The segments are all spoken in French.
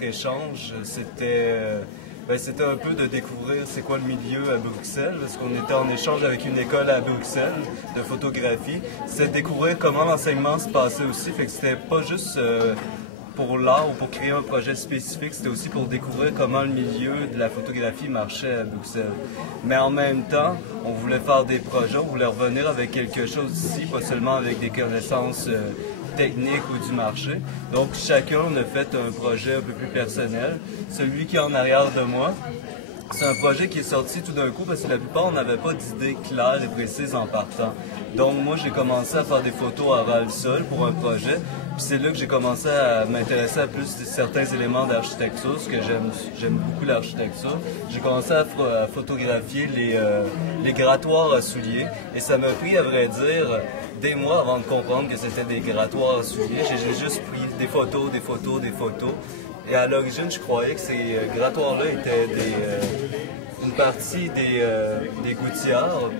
notre échange, c'était un peu de découvrir c'est quoi le milieu à Bruxelles, parce qu'on était en échange avec une école à Bruxelles de photographie. C'était de découvrir comment l'enseignement se passait aussi, fait que c'était pas juste pour l'art ou pour créer un projet spécifique, c'était aussi pour découvrir comment le milieu de la photographie marchait à Bruxelles. Mais en même temps, on voulait faire des projets, on voulait revenir avec quelque chose ici, pas seulement avec des connaissances techniques ou du marché. Donc chacun on a fait un projet un peu plus personnel. Celui qui est en arrière de moi, c'est un projet qui est sorti tout d'un coup parce que la plupart on n'avait pas d'idées claires et précises en partant. Donc moi j'ai commencé à faire des photos à ras le sol pour un projet. Puis c'est là que j'ai commencé à m'intéresser à plus certains éléments d'architecture, parce que j'aime beaucoup l'architecture. J'ai commencé à photographier les grattoirs à souliers. Et ça m'a pris, à vrai dire, des mois avant de comprendre que c'était des grattoirs à souliers. J'ai juste pris des photos, des photos, des photos. Et à l'origine, je croyais que ces grattoirs-là étaient une partie des gouttières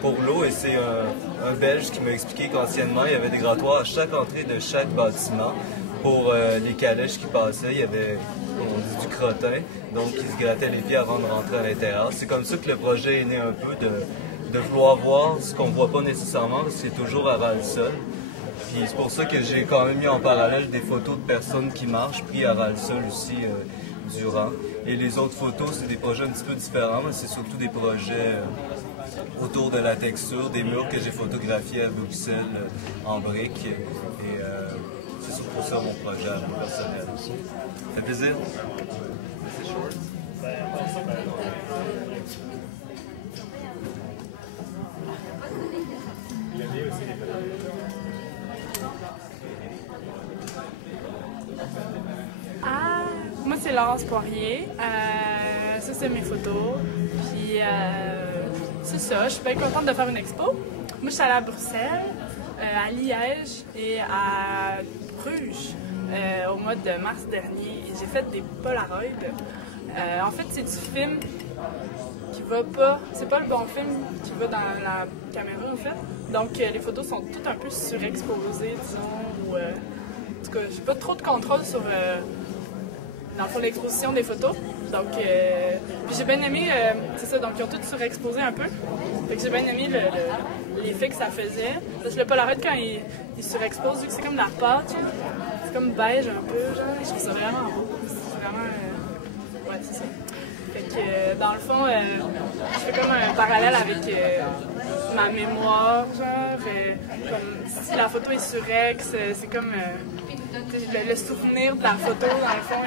pour l'eau, et c'est un Belge qui m'a expliqué qu'anciennement, il y avait des grattoirs à chaque entrée de chaque bâtiment pour les calèches qui passaient. Il y avait, comme on dit, du crottin, donc ils se grattaient les pieds avant de rentrer à l'intérieur. C'est comme ça que le projet est né un peu, de vouloir voir ce qu'on ne voit pas nécessairement, parce que c'est toujours à ras le sol. Puis c'est pour ça que j'ai quand même mis en parallèle des photos de personnes qui marchent, pris à ras le sol aussi durant. Et les autres photos, c'est des projets un petit peu différents, mais c'est surtout des projets autour de la texture, des murs que j'ai photographiés à Bruxelles en briques. Et c'est surtout ça mon projet à moi personnel. Ça fait plaisir. Moi, c'est Laurence Poirier. Ça, c'est mes photos. Puis, c'est ça. Je suis bien contente de faire une expo. Moi, je suis allée à Bruxelles, à Liège et à Bruges au mois de mars dernier. J'ai fait des Polaroids. En fait, c'est du film qui va pas... C'est pas le bon film qui va dans la caméra, en fait. Donc, les photos sont toutes un peu surexposées, disons. Ou, en tout cas, j'ai pas trop de contrôle sur... dans le fond, l'exposition des photos. Donc, puis j'ai bien aimé, c'est ça, donc ils ont tous surexposé un peu. Fait que j'ai bien aimé l'effet que ça faisait. Parce que le Polaroid, quand il surexpose, vu que c'est comme de la pâte, c'est comme beige un peu, genre, je trouve ça vraiment beau. C'est vraiment, ouais, c'est ça. Fait que, dans le fond, je fais comme un parallèle avec ma mémoire, genre, comme si la photo est surex, c'est comme... le souvenir de la photo, dans le fond,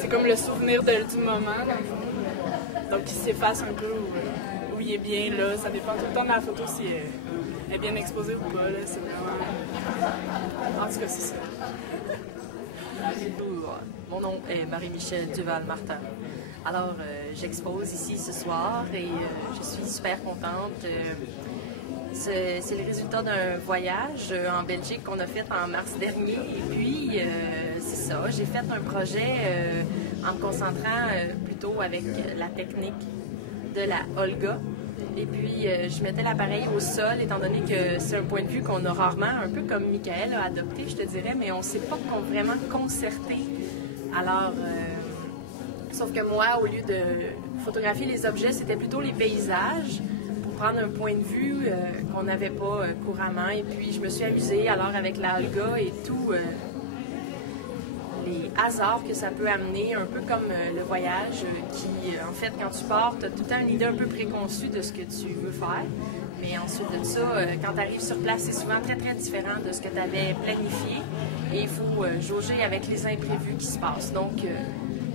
c'est comme le souvenir du moment, dans le fond. Donc, il s'efface un peu où il est bien là. Ça dépend tout le temps de la photo si elle est bien exposée ou pas. C'est vraiment... En tout cas, c'est ça. Bonjour, mon nom est Marie-Michel Duval-Martin. Alors, j'expose ici ce soir et je suis super contente. C'est le résultat d'un voyage en Belgique qu'on a fait en mars dernier. Et puis, c'est ça, j'ai fait un projet en me concentrant plutôt avec la technique de la Olga. Et puis, je mettais l'appareil au sol, étant donné que c'est un point de vue qu'on a rarement, un peu comme Michael a adopté, je te dirais, mais on ne s'est pas vraiment concerté. Alors, sauf que moi, au lieu de photographier les objets, c'était plutôt les paysages, prendre un point de vue qu'on n'avait pas couramment. Et puis, je me suis amusée alors avec la Olga et tout les hasards que ça peut amener, un peu comme le voyage qui, en fait, quand tu pars, tu as tout le temps une idée un peu préconçue de ce que tu veux faire. Mais ensuite de ça, quand tu arrives sur place, c'est souvent très, très différent de ce que tu avais planifié. Et il faut jauger avec les imprévus qui se passent. Donc,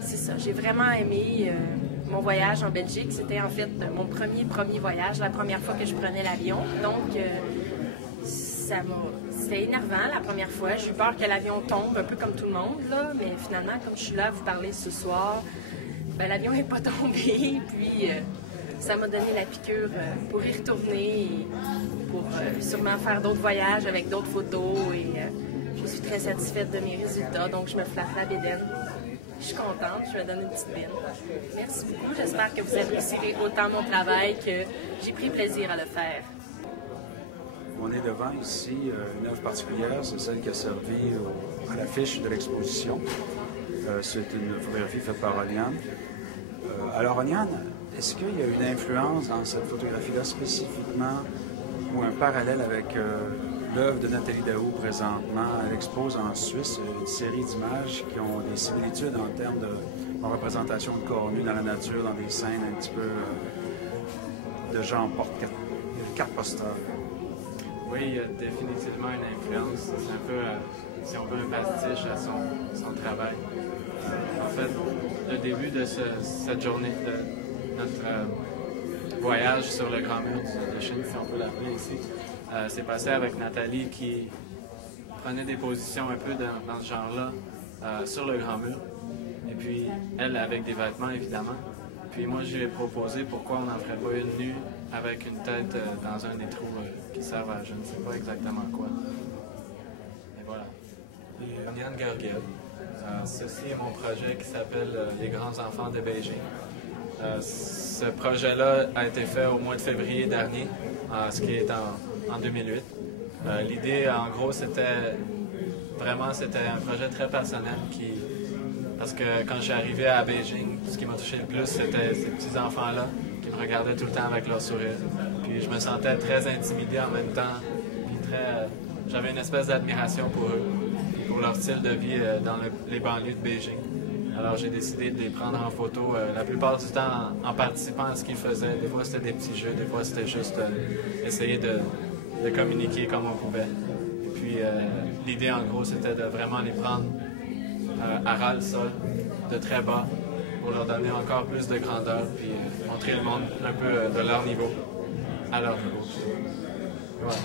c'est ça. J'ai vraiment aimé... mon voyage en Belgique, c'était en fait mon premier voyage, la première fois que je prenais l'avion. Donc, c'était énervant la première fois. J'ai eu peur que l'avion tombe, un peu comme tout le monde, là. Mais finalement, comme je suis là à vous parler ce soir, ben, l'avion n'est pas tombé. Puis, ça m'a donné la piqûre pour y retourner et pour sûrement faire d'autres voyages avec d'autres photos. Et je suis très satisfaite de mes résultats, donc je me flatte la bédaine. Je suis contente, je vais donner une petite bine. Merci beaucoup, j'espère que vous apprécierez autant mon travail que j'ai pris plaisir à le faire. On est devant ici une œuvre particulière, c'est celle qui a servi à l'affiche de l'exposition. C'est une photographie faite par Oriane. Alors Oriane, est-ce qu'il y a une influence dans cette photographie-là spécifiquement ou un parallèle avec l'œuvre de Nathalie Daoust présentement? Elle expose en Suisse une série d'images qui ont des similitudes en termes de représentation de corps nus dans la nature, dans des scènes un petit peu de genre carte postale. Oui, il y a définitivement une influence. C'est un peu, si on veut, un pastiche à son travail. En fait, le début de cette journée, de notre voyage sur le Grand Mur de Chine, si on peut l'appeler ici, s'est passé avec Nathalie qui prenait des positions un peu dans ce genre-là sur le Grand Mur. Et puis, elle avec des vêtements, évidemment. Puis moi, je lui ai proposé pourquoi on n'en ferait pas une nue avec une tête dans un des trous qui servent à je ne sais pas exactement quoi. Et voilà. Et Nian Garguel. Ceci est mon projet qui s'appelle Les grands enfants de Beijing. Ce projet-là a été fait au mois de février dernier, ce qui est en 2008. L'idée, en gros, c'était un projet très personnel parce que quand je suis arrivé à Beijing, ce qui m'a touché le plus, c'était ces petits enfants-là qui me regardaient tout le temps avec leur sourire. Puis je me sentais très intimidé en même temps. Puis j'avais une espèce d'admiration pour eux, pour leur style de vie dans les banlieues de Beijing. Alors j'ai décidé de les prendre en photo la plupart du temps en participant à ce qu'ils faisaient. Des fois c'était des petits jeux, des fois c'était juste essayer de communiquer comme on pouvait. Et puis l'idée en gros c'était de vraiment les prendre à ras le sol, de très bas, pour leur donner encore plus de grandeur, puis montrer le monde un peu de leur niveau, à leur niveau. Voilà.